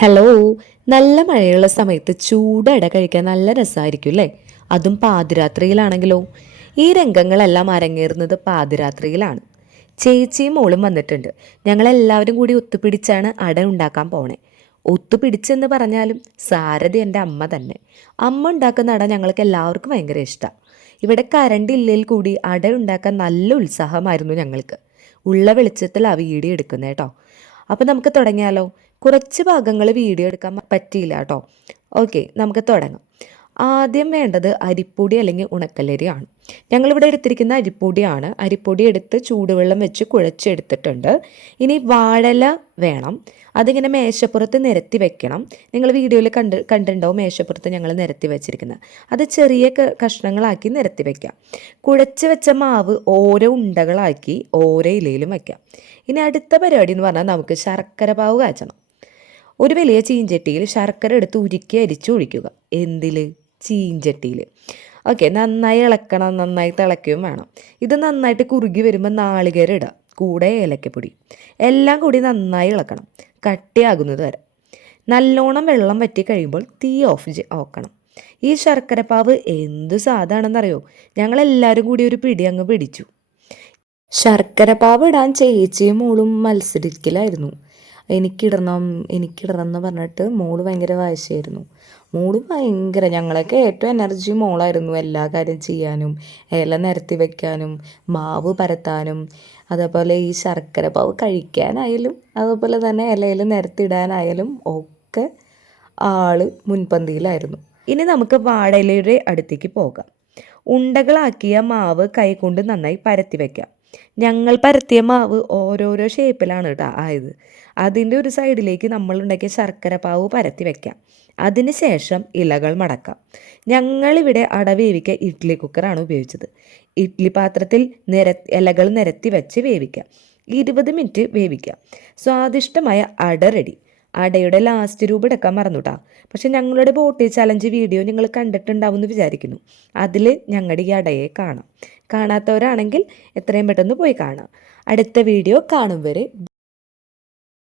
Hello. നല്ല മഴയുള്ള സമയത്ത് ചൂടട കഴിക്കാൻ നല്ല രസമായിരിക്കും അല്ലേ? അതും പാതിരാത്രിയിലാണെങ്കിലോ? ഈ രംഗങ്ങളെല്ലാം അരങ്ങേറുന്നത് പാതിരാത്രിയിലാണ്. ചേച്ചിയും മോളും വന്നിട്ടുണ്ട്. ഞങ്ങളെല്ലാവരും കൂടി ഒത്തുപിടിച്ചാണ് അട ഉണ്ടാക്കാൻ പോണേ. ഒത്തുപിടിച്ചെന്ന് പറഞ്ഞാലും സാരഥി എൻ്റെ അമ്മ തന്നെ. അമ്മ ഉണ്ടാക്കുന്ന അട ഞങ്ങൾക്ക് എല്ലാവർക്കും ഭയങ്കര ഇഷ്ടമാണ്. ഇവിടെ കറണ്ട് ഇല്ലെങ്കിൽ കൂടി അട ഉണ്ടാക്കാൻ നല്ല ഉത്സാഹമായിരുന്നു ഞങ്ങൾക്ക്. ഉള്ള വെളിച്ചത്തിൽ ആ വീഡിയോ എടുക്കുന്നത് കേട്ടോ. അപ്പോൾ നമുക്ക് തുടങ്ങിയാലോ? കുറച്ച് ഭാഗങ്ങൾ വീഡിയോ എടുക്കാൻ പറ്റിയില്ല കേട്ടോ. ഓക്കെ, നമുക്ക് തുടങ്ങാം. ആദ്യം വേണ്ടത് അരിപ്പൊടി അല്ലെങ്കിൽ ഉണക്കലരിയാണ്. ഞങ്ങളിവിടെ എടുത്തിരിക്കുന്ന അരിപ്പൊടിയാണ്. അരിപ്പൊടി എടുത്ത് ചൂടുവെള്ളം വെച്ച് കുഴച്ചെടുത്തിട്ടുണ്ട്. ഇനി വാഴല വേണം. അതിങ്ങനെ മേശപ്പുറത്ത് നിരത്തി വെക്കണം. നിങ്ങൾ വീഡിയോയിൽ കണ്ടിട്ടുണ്ടാവും മേശപ്പുറത്ത് ഞങ്ങൾ നിരത്തി വെച്ചിരിക്കുന്നത്. അത് ചെറിയ കഷ്ണങ്ങളാക്കി നിരത്തി വെക്കാം. കുഴച്ച് വെച്ച മാവ് ഓരോ ഉണ്ടകളാക്കി ഓരോ ഇലയിലും വയ്ക്കാം. ഇനി അടുത്ത പരിപാടി എന്ന് പറഞ്ഞാൽ നമുക്ക് ശർക്കര പാവ് കാച്ചണം. ഒരു വലിയ ചീഞ്ചട്ടിയിൽ ശർക്കര എടുത്ത് ഉരുക്കി അരിച്ച് ഒഴിക്കുക. എന്തിൽ? ചീഞ്ചട്ടിയിൽ. ഓക്കെ, നന്നായി ഇളക്കണം. നന്നായി തിളയ്ക്കുകയും വേണം. ഇത് നന്നായിട്ട് കുറുകി വരുമ്പോൾ നാളികേരം ഇടുക, കൂടെ ഏലക്കപ്പൊടി. എല്ലാം കൂടി നന്നായി ഇളക്കണം, കട്ടിയാകുന്നത് വരെ. നല്ലോണം വെള്ളം വറ്റി കഴിയുമ്പോൾ തീ ഓക്കണം. ഈ ശർക്കരപ്പാവ് എന്തു സാധാണെന്നറിയോ? ഞങ്ങളെല്ലാവരും കൂടി ഒരു പിടി അങ്ങ് പിടിച്ചു. ശർക്കരപ്പാവ് ഇടാൻ ചേച്ചിയും മോളും മത്സരിക്കലായിരുന്നു. എനിക്കിടണം എനിക്കിടണം എന്ന് പറഞ്ഞിട്ട് മോള് ഭയങ്കര വാശിയായിരുന്നു. മോള് ഭയങ്കര, ഞങ്ങളൊക്കെ ഏറ്റവും എനർജി മോളായിരുന്നു. എല്ലാ കാര്യം ചെയ്യാനും, ഇല നിരത്തി വെക്കാനും, മാവ് പരത്താനും, അതേപോലെ ഈ ശർക്കര പാവ് കഴിക്കാനായാലും അതുപോലെ തന്നെ ഇലയിൽ നിരത്തിയിടാനായാലും ഒക്കെ ആള് മുൻപന്തിയിലായിരുന്നു. ഇനി നമുക്ക് വാഴയിലയുടെ അടുത്തേക്ക് പോകാം. ഉണ്ടകളാക്കിയ മാവ് കൈകൊണ്ട് നന്നായി പരത്തി വയ്ക്കാം. ഞങ്ങൾ പരത്തിയ മാവ് ഓരോരോ ഷേപ്പിലാണ് കേട്ടോ ആയത്. അതിൻ്റെ ഒരു സൈഡിലേക്ക് നമ്മൾ ഉണ്ടാക്കിയ ശർക്കര പാവ് പരത്തി വെക്കാം. അതിന് ശേഷം ഇലകൾ മടക്കാം. ഞങ്ങളിവിടെ അട വേവിക്കാൻ ഇഡ്ഡലി കുക്കറാണ് ഉപയോഗിച്ചത്. ഇഡ്ഡലി പാത്രത്തിൽ ഇലകൾ നിരത്തി വെച്ച് വേവിക്കാം. 20 മിനിറ്റ് വേവിക്കാം. സ്വാദിഷ്ടമായ അട റെഡി. അടയുടെ ലാസ്റ്റ് രൂപം എടുക്കാൻ മറന്നുട്ടാ. പക്ഷെ ഞങ്ങളുടെ ബോട്ടി ചലഞ്ച് വീഡിയോ നിങ്ങൾ കണ്ടിട്ടുണ്ടാവും എന്ന് വിചാരിക്കുന്നു. അതിൽ ഞങ്ങളുടെ ഈ അടയെ കാണാം. കാണാത്തവരാണെങ്കിൽ എത്രയും പെട്ടെന്ന് പോയി കാണാം. അടുത്ത വീഡിയോ കാണും വരെ